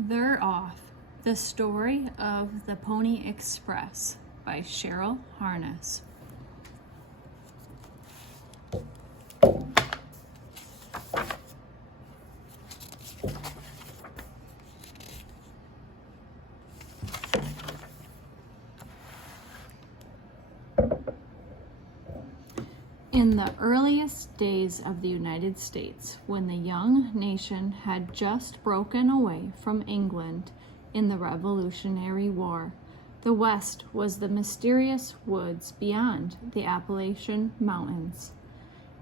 They're Off, The Story of the Pony Express by Cheryl Harness. In the earliest days of the United States, when the young nation had just broken away from England in the Revolutionary War, the West was the mysterious woods beyond the Appalachian Mountains.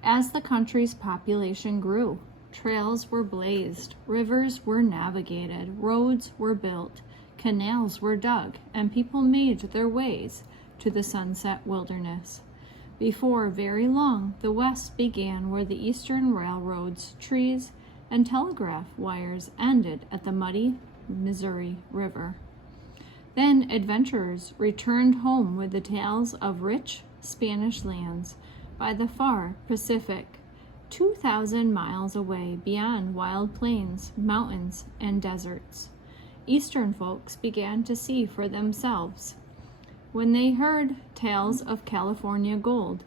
As the country's population grew, trails were blazed, rivers were navigated, roads were built, canals were dug, and people made their ways to the sunset wilderness. Before very long, the West began where the Eastern railroads, trees, and telegraph wires ended at the muddy Missouri River. Then adventurers returned home with the tales of rich Spanish lands by the far Pacific, 2,000 miles away beyond wild plains, mountains, and deserts. Eastern folks began to see for themselves when they heard tales of California gold.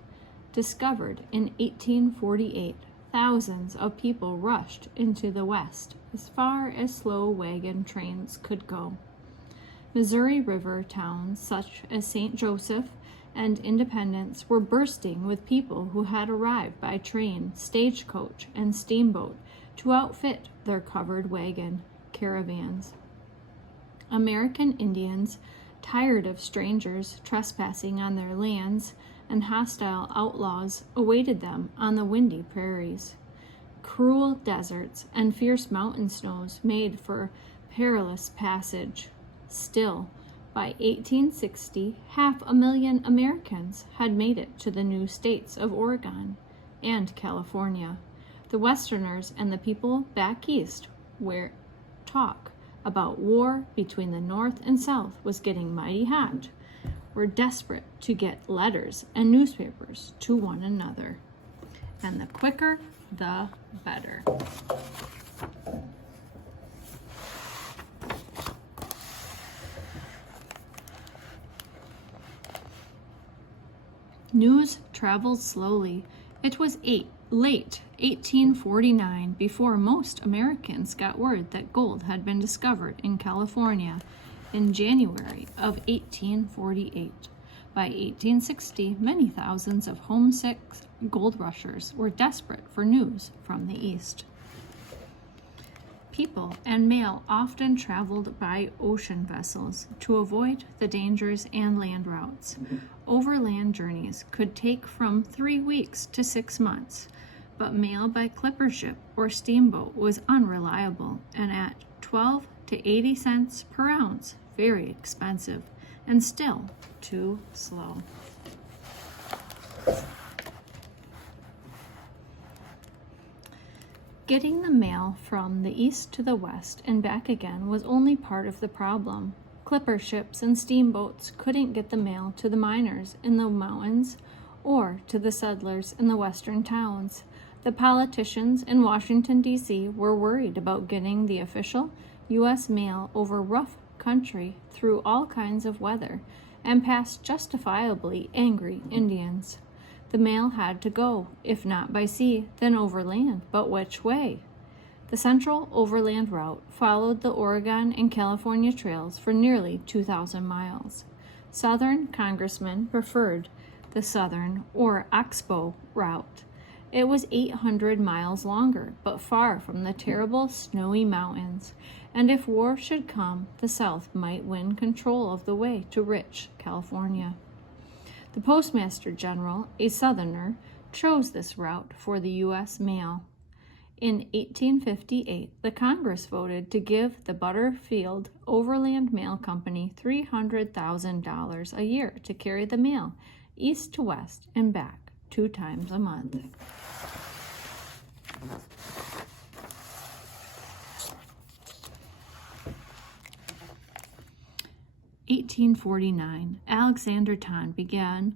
Discovered in 1848, thousands of people rushed into the West as far as slow wagon trains could go. Missouri River towns such as St. Joseph and Independence were bursting with people who had arrived by train, stagecoach, and steamboat to outfit their covered wagon caravans. American Indians, tired of strangers trespassing on their lands, and hostile outlaws awaited them on the windy prairies. Cruel deserts and fierce mountain snows made for perilous passage. Still, by 1860, 500,000 Americans had made it to the new states of Oregon and California. The Westerners and the people back east where talk about war between the North and South was getting mighty hot, were desperate to get letters and newspapers to one another. And the quicker, the better. News traveled slowly. It was late 1849 before most Americans got word that gold had been discovered in California in January of 1848. By 1860, many thousands of homesick gold rushers were desperate for news from the East. People and mail often traveled by ocean vessels to avoid the dangers and land routes. Overland journeys could take from 3 weeks to 6 months, but mail by clipper ship or steamboat was unreliable and at 12 to 80 cents per ounce, very expensive and still too slow. Getting the mail from the east to the west and back again was only part of the problem. Clipper ships and steamboats couldn't get the mail to the miners in the mountains or to the settlers in the western towns. The politicians in Washington, D.C. were worried about getting the official U.S. mail over rough country through all kinds of weather and past justifiably angry Indians. The mail had to go, if not by sea, then overland, but which way? The Central Overland Route followed the Oregon and California trails for nearly 2,000 miles. Southern congressmen preferred the Southern or Oxbow route. It was 800 miles longer, but far from the terrible snowy mountains, and if war should come, the South might win control of the way to rich California. The Postmaster General, a Southerner, chose this route for the U.S. mail. In 1858, the Congress voted to give the Butterfield Overland Mail Company $300,000 a year to carry the mail east to west and back 2 times a month. In 1849, Alexander Ton began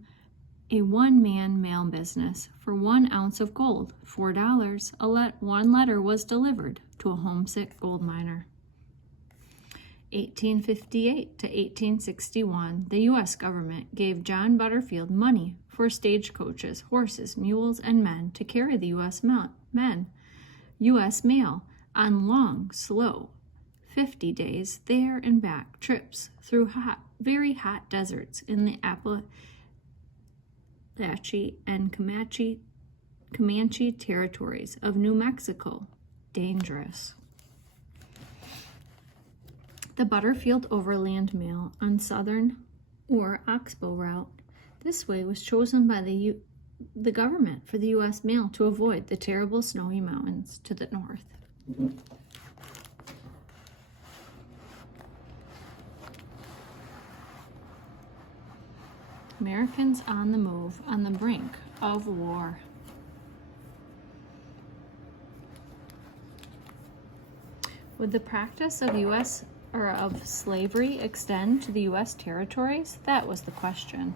a one-man mail business. For 1 ounce of gold, $4, one letter was delivered to a homesick gold miner. 1858 to 1861, the U.S. government gave John Butterfield money for stagecoaches, horses, mules, and men to carry the U.S. mail on long, slow, 50 days there and back trips through very hot deserts in the Appalachian and Comanche territories of New Mexico. Dangerous. The Butterfield Overland Mail on Southern or Oxbow route. This way was chosen by the government for the U.S. mail to avoid the terrible snowy mountains to the north. Americans on the move, on the brink of war. Would the practice of slavery extend to the U.S. territories? That was the question.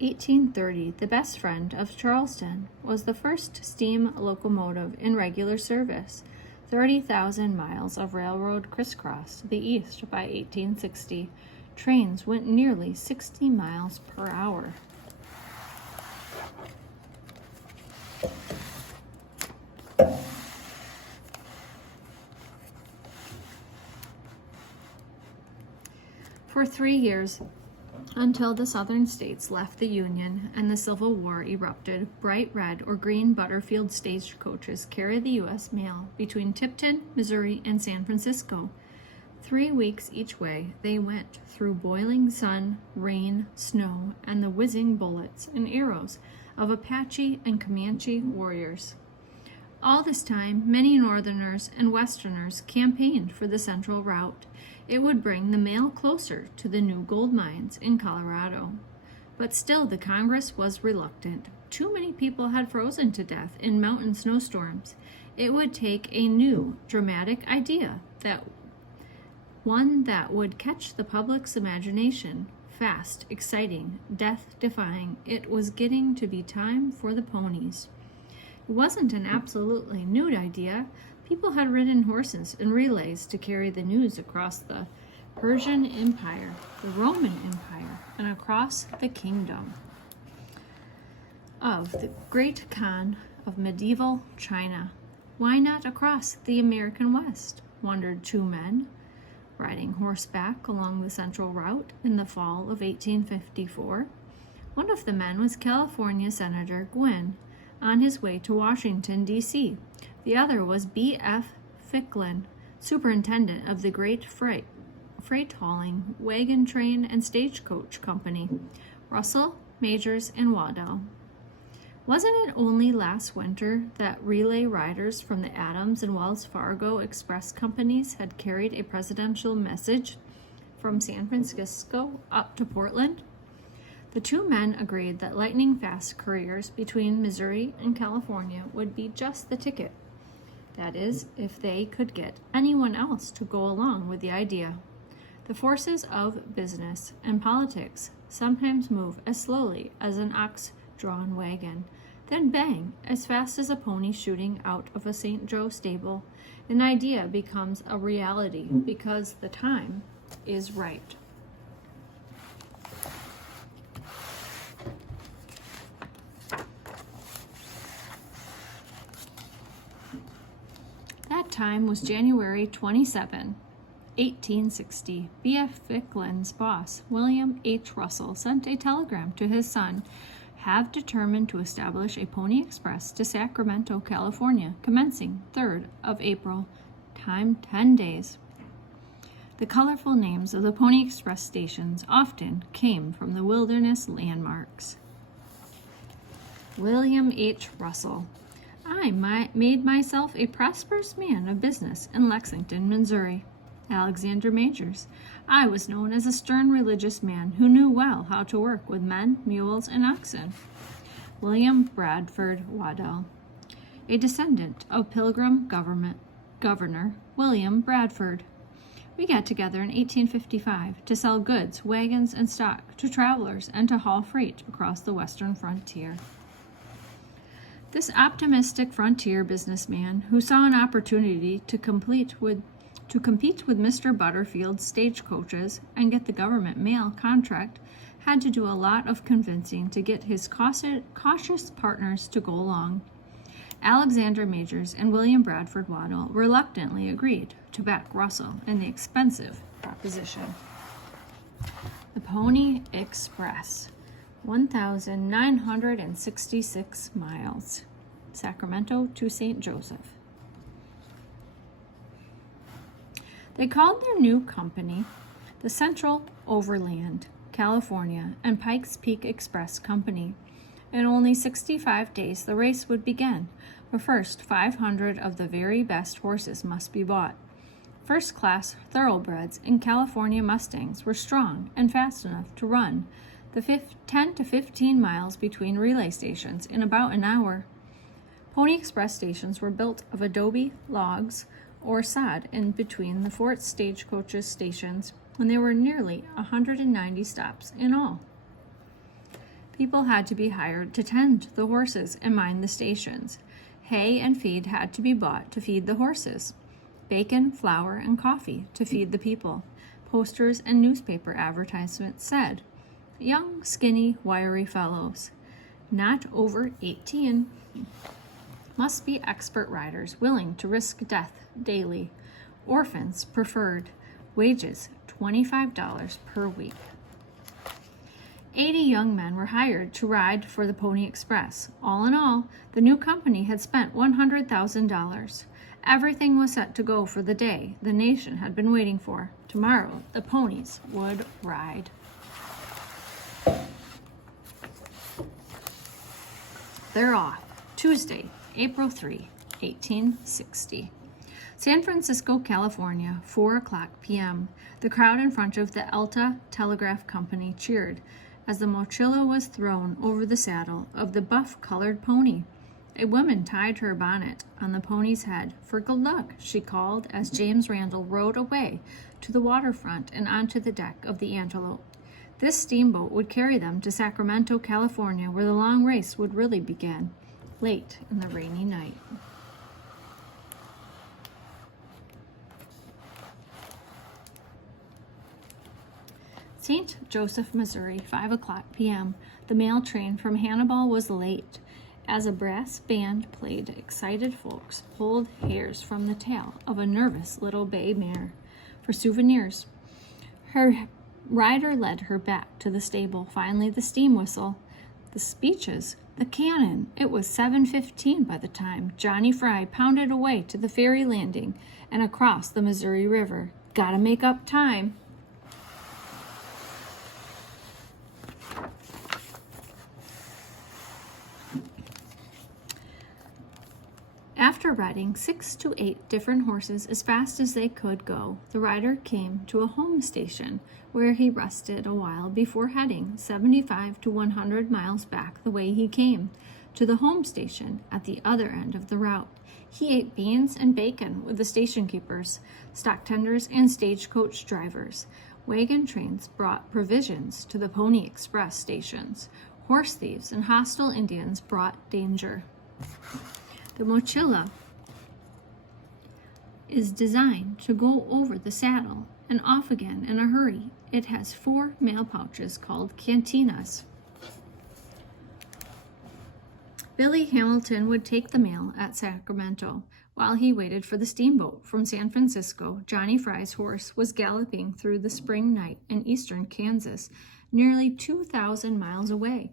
1830, the best friend of Charleston, was the first steam locomotive in regular service. 30,000 miles of railroad crisscrossed the east by 1860. Trains went nearly 60 miles per hour. For 3 years, until the southern states left the Union and the Civil War erupted, bright red or green Butterfield stagecoaches carried the U.S. mail between Tipton, Missouri, and San Francisco. 3 weeks each way, they went through boiling sun, rain, snow, and the whizzing bullets and arrows of Apache and Comanche warriors. All this time, many Northerners and Westerners campaigned for the central route. It would bring the mail closer to the new gold mines in Colorado. But still, the Congress was reluctant. Too many people had frozen to death in mountain snowstorms. It would take a new, dramatic idea, one that would catch the public's imagination. Fast, exciting, death-defying, it was getting to be time for the ponies. It wasn't an absolutely new idea. People had ridden horses in relays to carry the news across the Persian Empire, the Roman Empire, and across the kingdom of the Great Khan of medieval China. Why not across the American West? Wondered two men, riding horseback along the central route in the fall of 1854. One of the men was California Senator Gwin, on his way to Washington, D.C. The other was B.F. Ficklin, superintendent of the great freight hauling, wagon train, and stagecoach company, Russell, Majors, and Waddell. Wasn't it only last winter that relay riders from the Adams and Wells Fargo Express companies had carried a presidential message from San Francisco up to Portland? The two men agreed that lightning-fast couriers between Missouri and California would be just the ticket. That is, if they could get anyone else to go along with the idea. The forces of business and politics sometimes move as slowly as an ox-drawn wagon. Then bang, as fast as a pony shooting out of a St. Joe stable, an idea becomes a reality because the time is right. That time was January 27, 1860. B.F. Ficklin's boss, William H. Russell, sent a telegram to his son, have determined to establish a pony express to Sacramento, California, commencing 3rd of April, time 10 days. The colorful names of the Pony Express stations often came from the wilderness landmarks. William H. Russell. I made myself a prosperous man of business in Lexington, Missouri. Alexander Majors. I was known as a stern religious man who knew well how to work with men, mules, and oxen. William Bradford Waddell. A descendant of Pilgrim Governor William Bradford. We got together in 1855 to sell goods, wagons, and stock to travelers and to haul freight across the western frontier. This optimistic frontier businessman, who saw an opportunity to compete with To compete with Mr. Butterfield's stagecoaches and get the government mail contract, had to do a lot of convincing to get his cautious partners to go along. Alexander Majors and William Bradford Waddell reluctantly agreed to back Russell in the expensive proposition. The Pony Express, 1,966 miles, Sacramento to St. Joseph. They called their new company the Central Overland, California and Pikes Peak Express Company. In only 65 days, the race would begin. But first, 500 of the very best horses must be bought. First-class thoroughbreds and California Mustangs were strong and fast enough to run the 10 to 15 miles between relay stations in about an hour. Pony Express stations were built of adobe logs or sod in between the Fort Stagecoach's stations, and there were nearly 190 stops in all. People had to be hired to tend the horses and mind the stations. Hay and feed had to be bought to feed the horses. Bacon, flour, and coffee to feed the people. Posters and newspaper advertisements said, "Young, skinny, wiry fellows, not over 18, must be expert riders willing to risk death daily. Orphans preferred. Wages $25 per week." 80 young men were hired to ride for the Pony Express. All in all, the new company had spent $100,000. Everything was set to go for the day the nation had been waiting for. Tomorrow, the ponies would ride. They're off. Tuesday, April 3, 1860. San Francisco, California, 4:00 p.m. The crowd in front of the Alta Telegraph Company cheered as the mochila was thrown over the saddle of the buff-colored pony. A woman tied her bonnet on the pony's head. "For good luck," she called as James Randall rode away to the waterfront and onto the deck of the Antelope. This steamboat would carry them to Sacramento, California, where the long race would really begin, late in the rainy night. St. Joseph, Missouri, 5:00 p.m. The mail train from Hannibal was late. As a brass band played, excited folks pulled hairs from the tail of a nervous little bay mare for souvenirs. Her rider led her back to the stable. Finally, the steam whistle, the speeches, the cannon. It was 7:15 by the time Johnny Fry pounded away to the ferry landing and across the Missouri River. "Gotta make up time." After riding 6 to 8 different horses as fast as they could go, the rider came to a home station where he rested a while before heading 75 to 100 miles back the way he came, to the home station at the other end of the route. He ate beans and bacon with the station keepers, stock tenders, and stagecoach drivers. Wagon trains brought provisions to the Pony Express stations. Horse thieves and hostile Indians brought danger. The mochila is designed to go over the saddle and off again in a hurry. It has 4 mail pouches called cantinas. Billy Hamilton would take the mail at Sacramento. While he waited for the steamboat from San Francisco, Johnny Fry's horse was galloping through the spring night in eastern Kansas, nearly 2,000 miles away.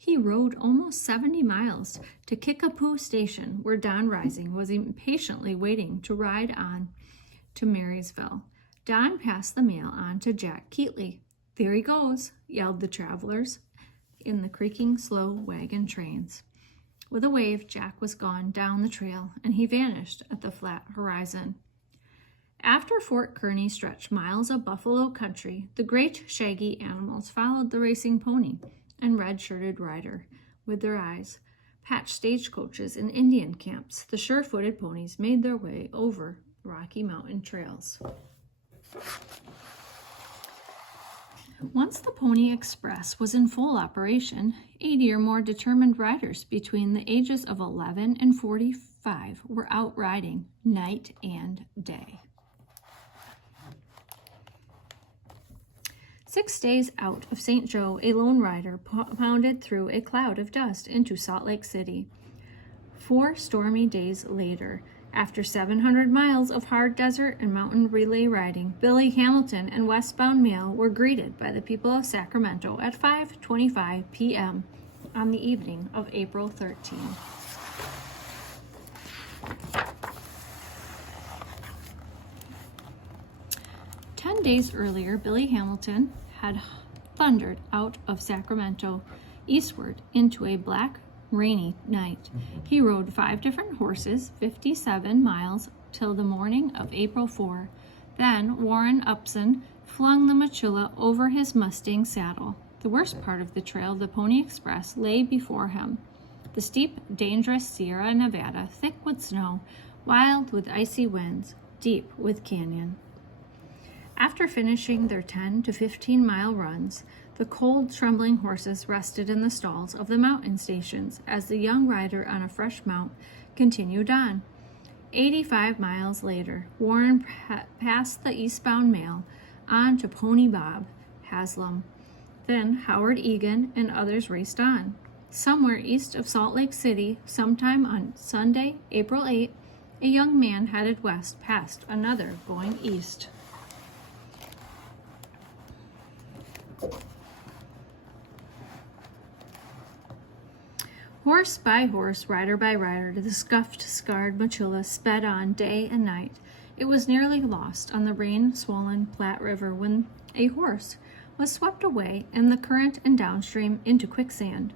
He rode almost 70 miles to Kickapoo Station, where Don Rising was impatiently waiting to ride on to Marysville. Don passed the mail on to Jack Keatley. "There he goes," yelled the travelers in the creaking slow wagon trains. With a wave, Jack was gone down the trail, and he vanished at the flat horizon. After Fort Kearny stretched miles of buffalo country, the great shaggy animals followed the racing pony and red-shirted rider with their eyes. Patched stagecoaches and Indian camps, the sure-footed ponies made their way over Rocky Mountain trails. Once the Pony Express was in full operation, 80 or more determined riders between the ages of 11 and 45 were out riding night and day. 6 days out of St. Joe, a lone rider pounded through a cloud of dust into Salt Lake City. 4 stormy days later, after 700 miles of hard desert and mountain relay riding, Billy Hamilton and westbound mail were greeted by the people of Sacramento at 5:25 p.m. on the evening of April 13. Ten days earlier, Billy Hamilton had thundered out of Sacramento eastward into a black, rainy night. He rode 5 different horses, 57 miles, till the morning of April 4. Then Warren Upson flung the mochila over his Mustang saddle. The worst part of the trail, the Pony Express, lay before him. The steep, dangerous Sierra Nevada, thick with snow, wild with icy winds, deep with canyon. After finishing their 10 to 15-mile runs, the cold, trembling horses rested in the stalls of the mountain stations as the young rider on a fresh mount continued on. 85 miles later, Warren passed the eastbound mail on to Pony Bob Haslam. Then Howard Egan and others raced on. Somewhere east of Salt Lake City, sometime on Sunday, April 8, a young man headed west past another going east. Horse by horse, rider by rider, the scuffed, scarred mochila sped on day and night. It was nearly lost on the rain-swollen Platte River when a horse was swept away in the current and downstream into quicksand.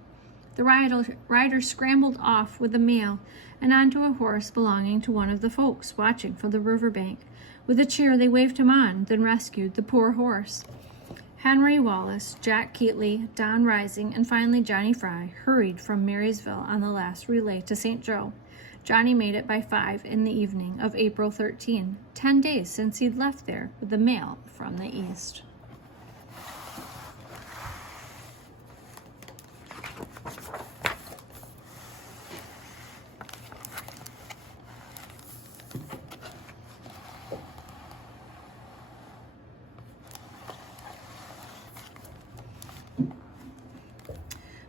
The rider scrambled off with the mail and onto a horse belonging to one of the folks watching from the riverbank. With a cheer, they waved him on, then rescued the poor horse. Henry Wallace, Jack Keatley, Don Rising, and finally Johnny Fry hurried from Marysville on the last relay to St. Joe. Johnny made it by 5 in the evening of April 13, 10 days since he'd left there with the mail from the east.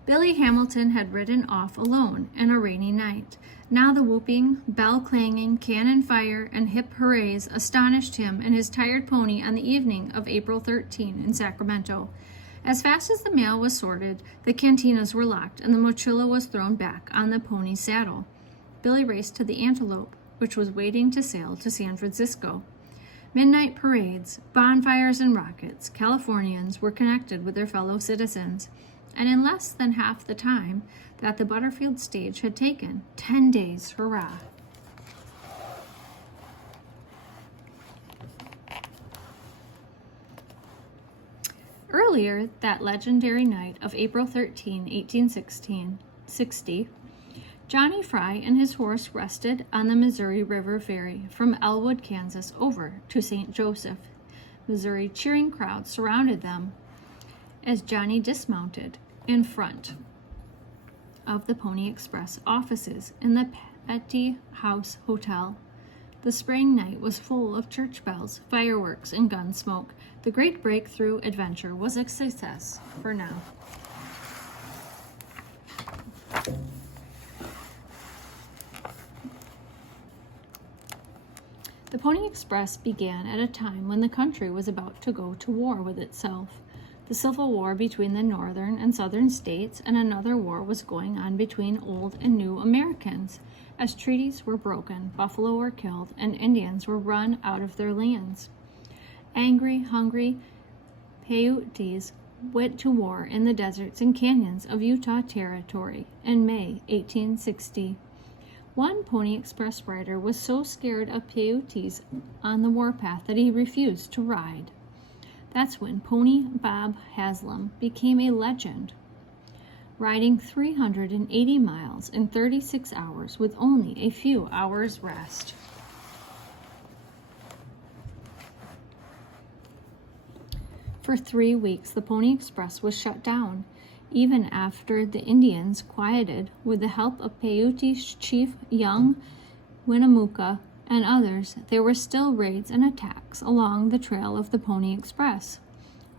Billy Hamilton had ridden off alone in a rainy night. Now the whooping, bell-clanging, cannon fire, and hip hoorays astonished him and his tired pony on the evening of April 13 in Sacramento. As fast as the mail was sorted, the cantinas were locked and the mochila was thrown back on the pony's saddle. Billy raced to the Antelope, which was waiting to sail to San Francisco. Midnight parades, bonfires, and rockets, Californians were connected with their fellow citizens. And in less than half the time that the Butterfield stage had taken, 10 days, hurrah. Earlier that legendary night of April 13, 1860, Johnny Fry and his horse rested on the Missouri River ferry from Elwood, Kansas, over to St. Joseph, Missouri. Cheering crowds surrounded them as Johnny dismounted in front of the Pony Express offices in the Petty House Hotel. The spring night was full of church bells, fireworks, and gun smoke. The great breakthrough adventure was a success for now. The Pony Express began at a time when the country was about to go to war with itself. The Civil War between the northern and southern states, and another war was going on between old and new Americans. As treaties were broken, buffalo were killed, and Indians were run out of their lands. Angry, hungry Paiutes went to war in the deserts and canyons of Utah Territory in May 1860. One Pony Express rider was so scared of Paiutes on the warpath that he refused to ride. That's when Pony Bob Haslam became a legend, riding 380 miles in 36 hours with only a few hours rest. For 3 weeks, the Pony Express was shut down. Even after the Indians quieted with the help of Paiute chief Young Winnemucca and others, there were still raids and attacks along the trail of the Pony Express.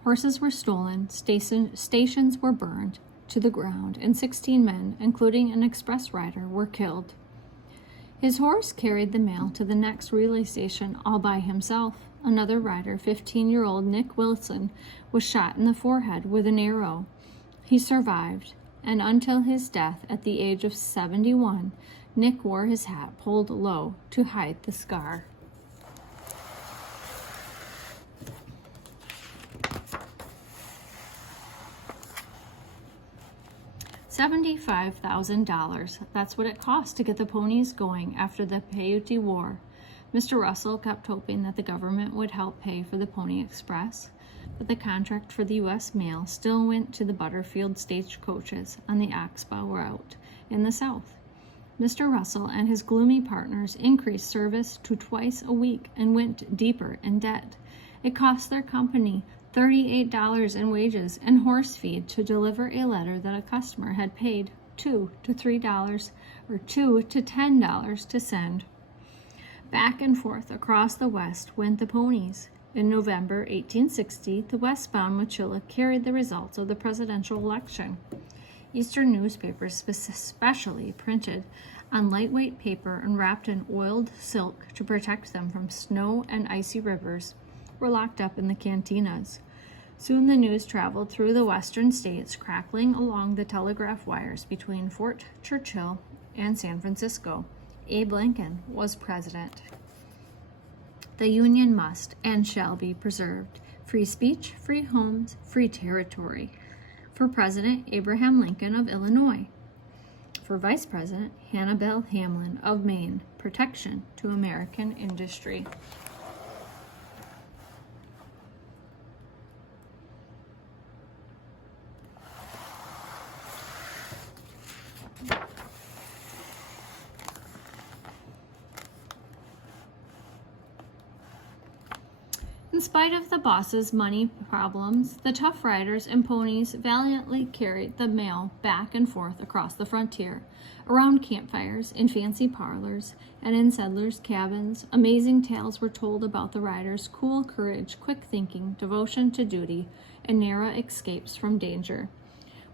Horses were stolen, stations were burned to the ground, and 16 men, including an express rider, were killed. His horse carried the mail to the next relay station all by himself. Another rider, 15-year-old Nick Wilson, was shot in the forehead with an arrow. He survived, and until his death at the age of 71, Nick wore his hat pulled low to hide the scar. $75,000. That's what it cost to get the ponies going after the Paiute War. Mr. Russell kept hoping that the government would help pay for the Pony Express, but the contract for the U.S. mail still went to the Butterfield stagecoaches on the Oxbow route in the south. Mr. Russell and his gloomy partners increased service to twice a week and went deeper in debt. It cost their company $38 in wages and horse feed to deliver a letter that a customer had paid $2 to $3 or $2 to $10 to send. Back and forth across the West went the ponies. In November 1860, the westbound mochila carried the results of the presidential election. Eastern newspapers, especially printed on lightweight paper and wrapped in oiled silk to protect them from snow and icy rivers, were locked up in the cantinas. Soon the news traveled through the western states, crackling along the telegraph wires between Fort Churchill and San Francisco. Abe Lincoln was president. The Union must and shall be preserved. Free speech, free homes, free territory. For President, Abraham Lincoln of Illinois. For Vice President, Hannibal Hamlin of Maine. Protection to American industry. In spite of the boss's money problems, the tough riders and ponies valiantly carried the mail back and forth across the frontier. Around campfires, in fancy parlors, and in settlers' cabins, amazing tales were told about the riders' cool courage, quick thinking, devotion to duty, and narrow escapes from danger.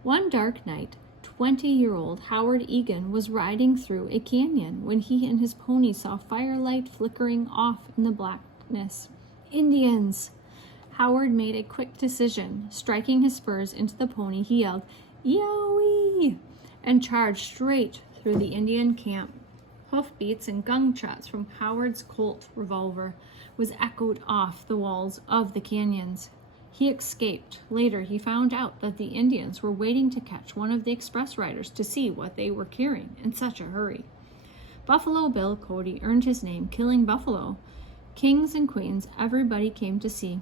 One dark night, 20-year-old Howard Egan was riding through a canyon when he and his pony saw firelight flickering off in the blackness. Indians! Howard made a quick decision. Striking his spurs into the pony, he yelled, "Yowie!" and charged straight through the Indian camp. Hoofbeats and gunshots from Howard's Colt revolver was echoed off the walls of the canyons. He escaped. Later, he found out that the Indians were waiting to catch one of the express riders to see what they were carrying in such a hurry. Buffalo Bill Cody earned his name killing buffalo. Kings and queens, everybody came to see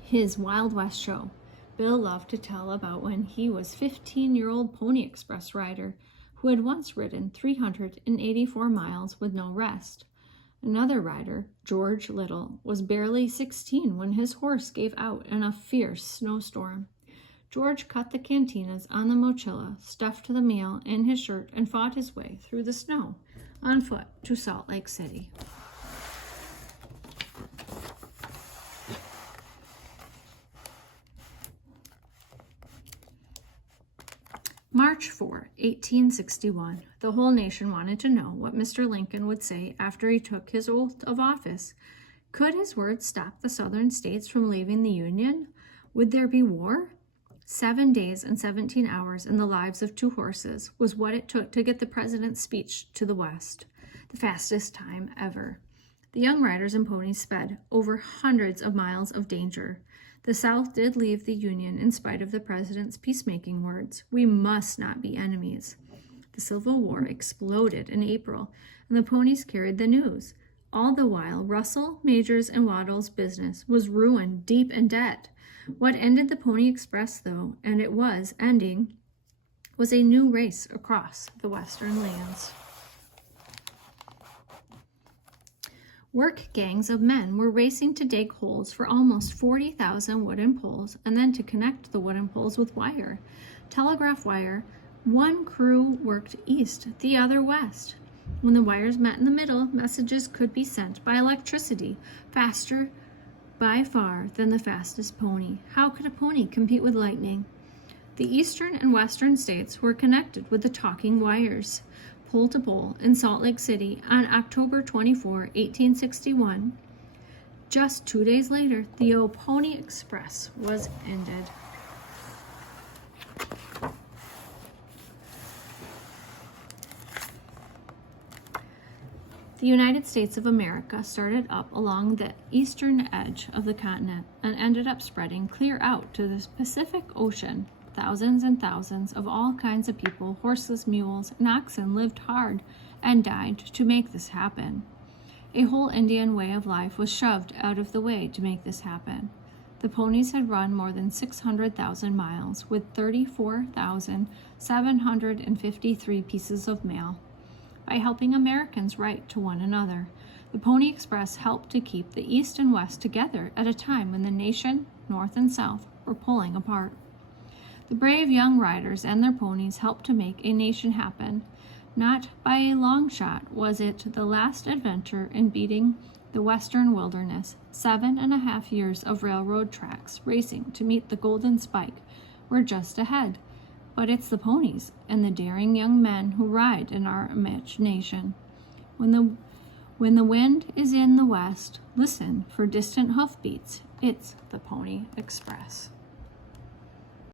his Wild West show. Bill loved to tell about when he was 15-year-old Pony Express rider who had once ridden 384 miles with no rest. Another rider, George Little, was barely 16 when his horse gave out in a fierce snowstorm. George cut the cantinas on the mochila, stuffed the mail in his shirt, and fought his way through the snow on foot to Salt Lake City. March 4, 1861. The whole nation wanted to know what Mr. Lincoln would say after he took his oath of office. Could his words stop the southern states from leaving the Union? Would there be war? 7 days and 17 hours in the lives of 2 horses was what it took to get the president's speech to the West, the fastest time ever. The young riders and ponies sped over hundreds of miles of danger. The South did leave the Union in spite of the president's peacemaking words. We must not be enemies. The Civil War exploded in April, and the ponies carried the news. All the while, Russell, Majors, and Waddell's business was ruined, deep in debt. What ended the Pony Express, though, and it was ending, was a new race across the western lands. Work gangs of men were racing to dig holes for almost 40,000 wooden poles and then to connect the wooden poles with wire. Telegraph wire. One crew worked east, the other west. When the wires met in the middle, messages could be sent by electricity, faster by far than the fastest pony. How could a pony compete with lightning? The eastern and western states were connected with the talking wires. Pole to pole in Salt Lake City on October 24, 1861. Just 2 days later, the old Pony Express was ended. The United States of America started up along the eastern edge of the continent and ended up spreading clear out to the Pacific Ocean. Thousands and thousands of all kinds of people, horses, mules, and oxen lived hard and died to make this happen. A whole Indian way of life was shoved out of the way to make this happen. The ponies had run more than 600,000 miles with 34,753 pieces of mail. By helping Americans write to one another, the Pony Express helped to keep the East and West together at a time when the nation, North and South, were pulling apart. The brave young riders and their ponies helped to make a nation happen. Not by a long shot was it the last adventure in beating the western wilderness. 7.5 years of railroad tracks racing to meet the golden spike were just ahead. But it's the ponies and the daring young men who ride in our imagination. When the wind is in the west, listen for distant hoofbeats. It's the Pony Express.